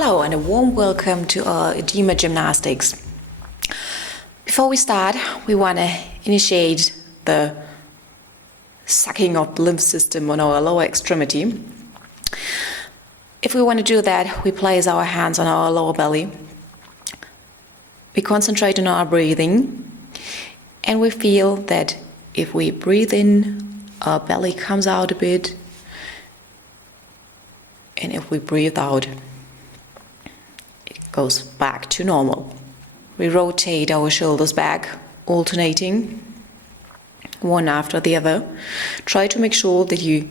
Hello and a warm welcome to our edema gymnastics. Before we start, we want to initiate the sucking of the lymph system on our lower extremity. If we want to do that, we place our hands on our lower belly. We concentrate on our breathing, and we feel that if we breathe in, our belly comes out a bit, and if we breathe out, goes back to normal. We rotate our shoulders back, alternating one after the other. Try to make sure that you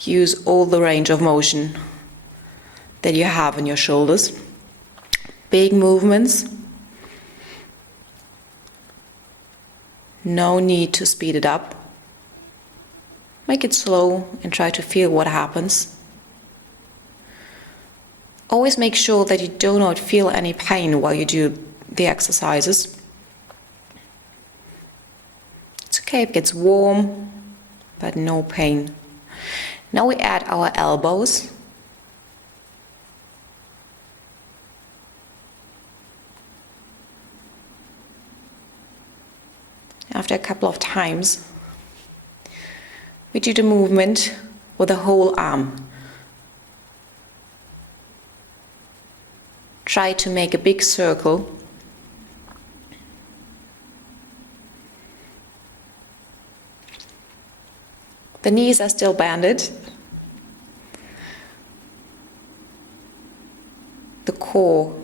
use all the range of motion that you have in your shoulders. Big movements. No need to speed it up. Make it slow and try to feel what happens. Always make sure that you do not feel any pain while you do the exercises. It's okay if it gets warm, but no pain. Now we add our elbows. After a couple of times, we do the movement with the whole arm. Try to make a big circle. The knees are still bended. The core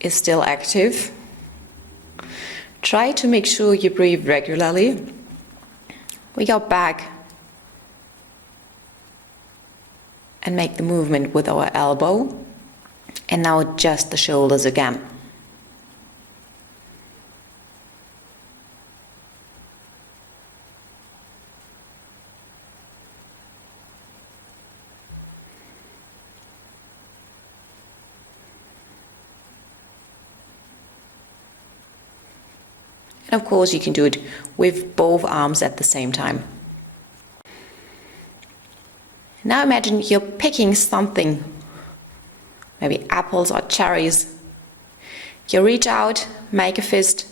is still active. Try to make sure you breathe regularly. We go back and make the movement with our elbow. And now adjust the shoulders again. And of course you can do it with both arms at the same time. Now imagine you're picking something, maybe apples or cherries. You reach out, make a fist,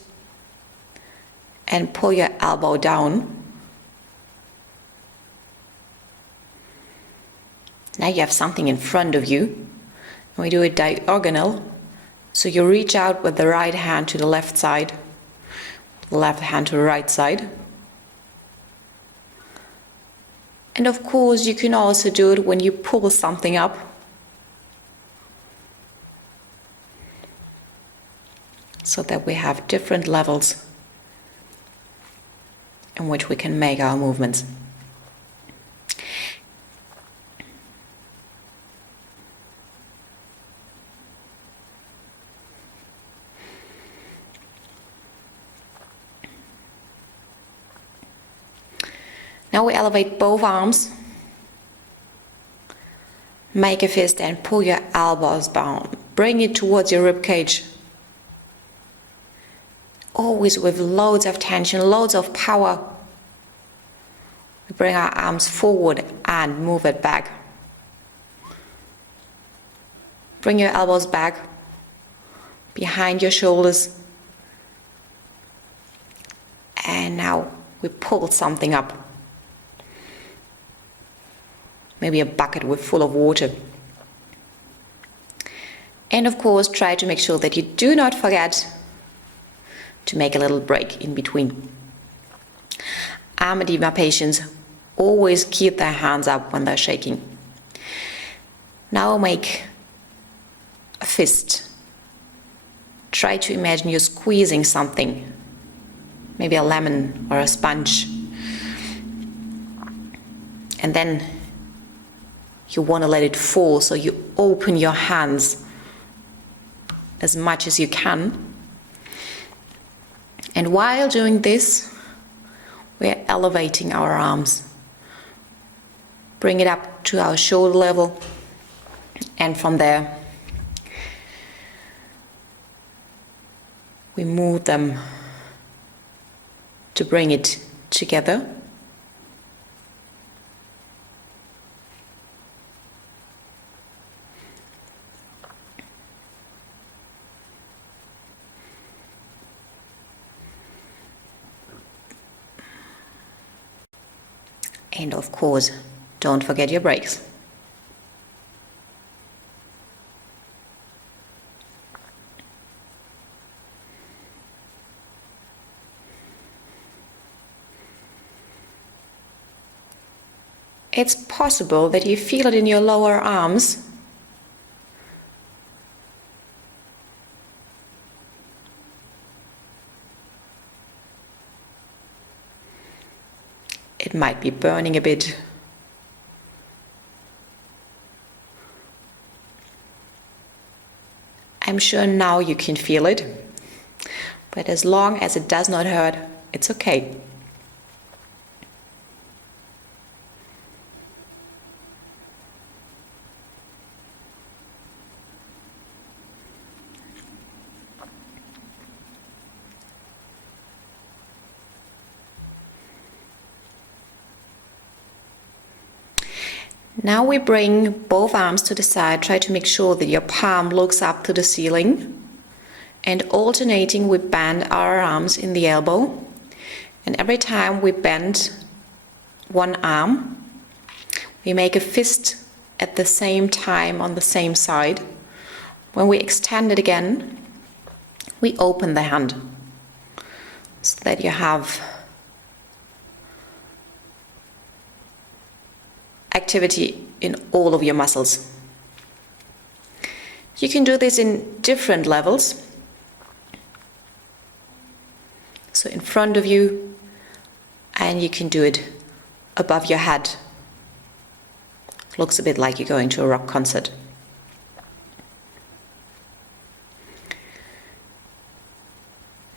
and pull your elbow down. Now you have something in front of you. And we do it diagonal. So you reach out with the right hand to the left side, the left hand to the right side. And of course you can also do it when you pull something up. So that we have different levels in which we can make our movements. Now we elevate both arms, make a fist and pull your elbows down. Bring it towards your rib cage. Always with loads of tension, loads of power. We bring our arms forward and move it back. Bring your elbows back, behind your shoulders. And now we pull something up. Maybe a bucket full of water. And of course, try to make sure that you do not forget to make a little break in between. Arm edema patients always keep their hands up when they're shaking. Now make a fist. Try to imagine you're squeezing something, maybe a lemon or a sponge. And then you want to let it fall, so you open your hands as much as you can. And while doing this, we're elevating our arms. Bring it up to our shoulder level, and from there, we move them to bring it together. And of course, don't forget your breaks. It's possible that you feel it in your lower arms. It might be burning a bit. I'm sure now you can feel it, but as long as it does not hurt, it's okay. Now we bring both arms to the side. Try to make sure that your palm looks up to the ceiling. And alternating, we bend our arms in the elbow. And every time we bend one arm, we make a fist at the same time on the same side. When we extend it again, we open the hand so that you have activity in all of your muscles. You can do this in different levels. So in front of you, and you can do it above your head. Looks a bit like you're going to a rock concert.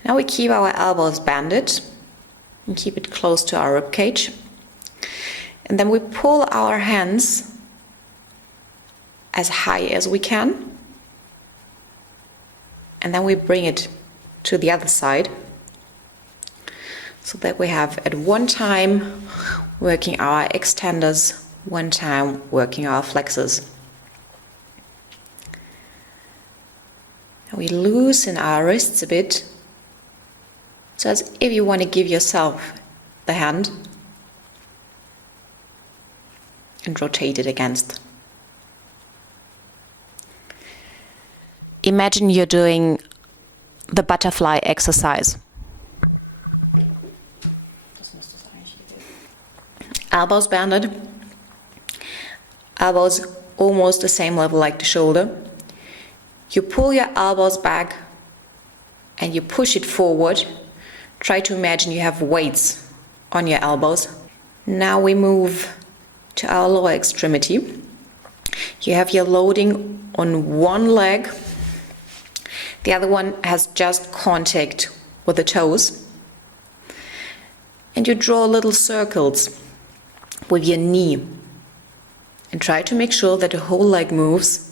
Now we keep our elbows banded and keep it close to our rib cage. And then we pull our hands as high as we can. And then we bring it to the other side. So that we have at one time working our extenders, one time working our flexors. And we loosen our wrists a bit. So as if you want to give yourself the hand. And rotate it against. Imagine you're doing the butterfly exercise. Elbows banded. Elbows almost the same level like the shoulder. You pull your elbows back and you push it forward. Try to imagine you have weights on your elbows. Now we move to our lower extremity. You have your loading on one leg. The other one has just contact with the toes. And you draw little circles with your knee. And try to make sure that the whole leg moves.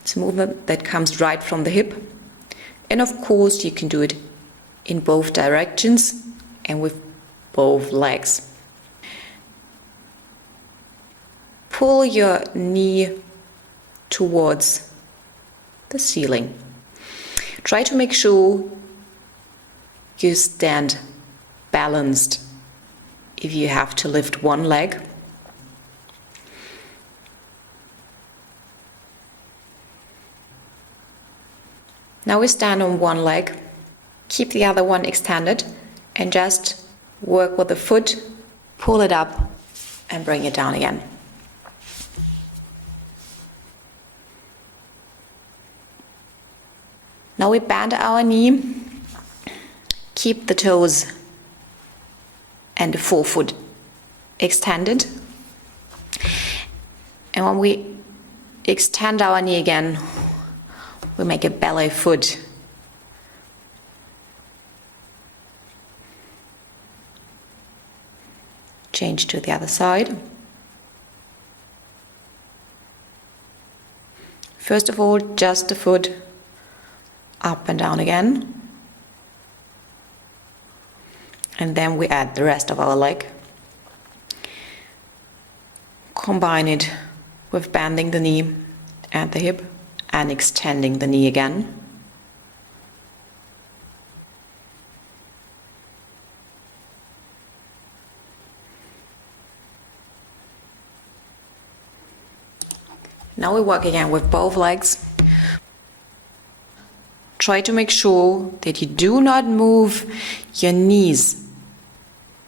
It's a movement that comes right from the hip. And of course you can do it in both directions and with both legs. Pull your knee towards the ceiling. Try to make sure you stand balanced if you have to lift one leg. Now we stand on one leg, keep the other one extended and just work with the foot, pull it up and bring it down again. Now we bend our knee, keep the toes and the forefoot extended. And when we extend our knee again, we make a ballet foot. Change to the other side. First of all, just the foot. Up and down again. And then we add the rest of our leg. Combine it with bending the knee and the hip and extending the knee again. Now we work again with both legs. Try to make sure that you do not move your knees,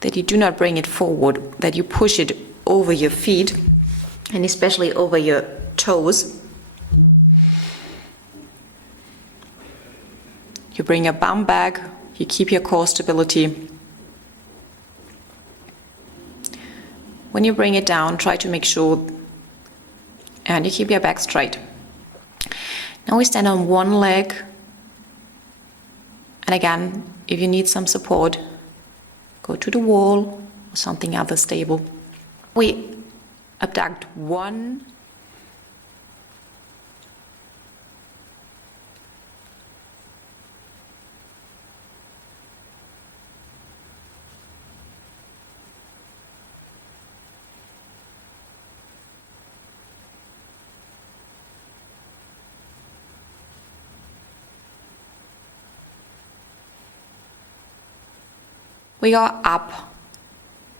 that you do not bring it forward, that you push it over your feet and especially over your toes. You bring your bum back, you keep your core stability. When you bring it down, try to make sure and you keep your back straight. Now we stand on one leg. And again, if you need some support, go to the wall or something other stable. We abduct one, we go up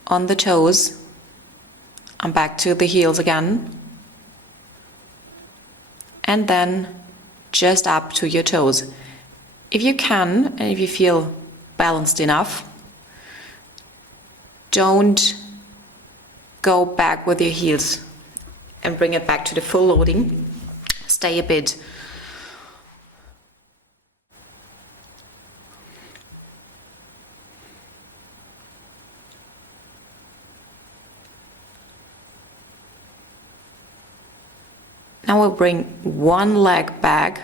on the toes and back to the heels again. And then just up to your toes. If you can, and if you feel balanced enough, don't go back with your heels and bring it back to the full loading. Stay a bit. Now we'll bring one leg back.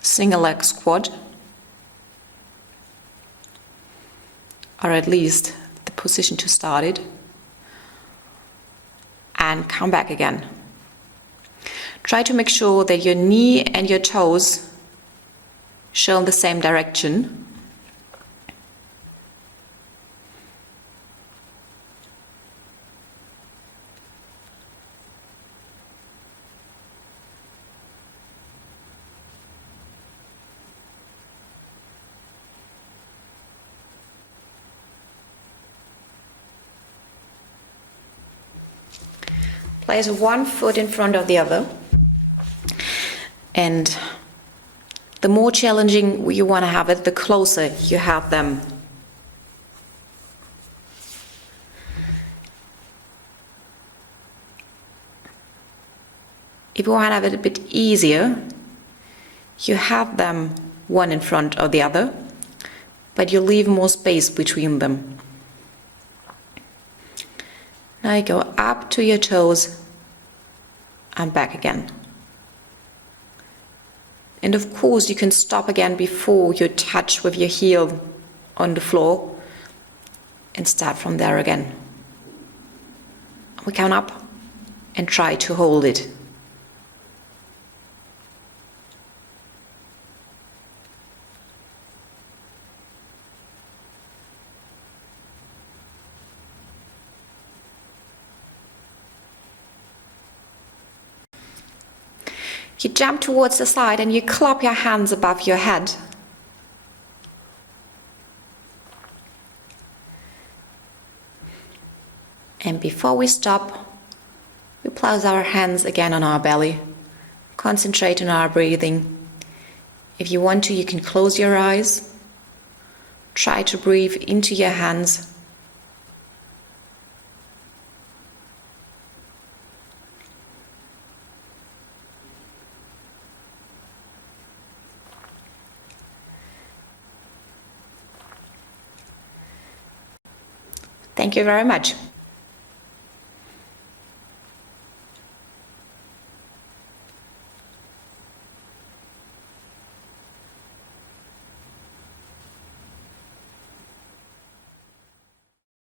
Single leg squat. Or at least the position to start it. And come back again. Try to make sure that your knee and your toes show in the same direction. Place one foot in front of the other, and the more challenging you want to have it, the closer you have them. If you want to have it a bit easier, you have them one in front of the other, but you leave more space between them. Now you go up to your toes and back again. And of course you can stop again before you touch with your heel on the floor and start from there again. We count up and try to hold it. You jump towards the side and you clap your hands above your head. And before we stop, we place our hands again on our belly. Concentrate on our breathing. If you want to, you can close your eyes. Try to breathe into your hands. Thank you very much.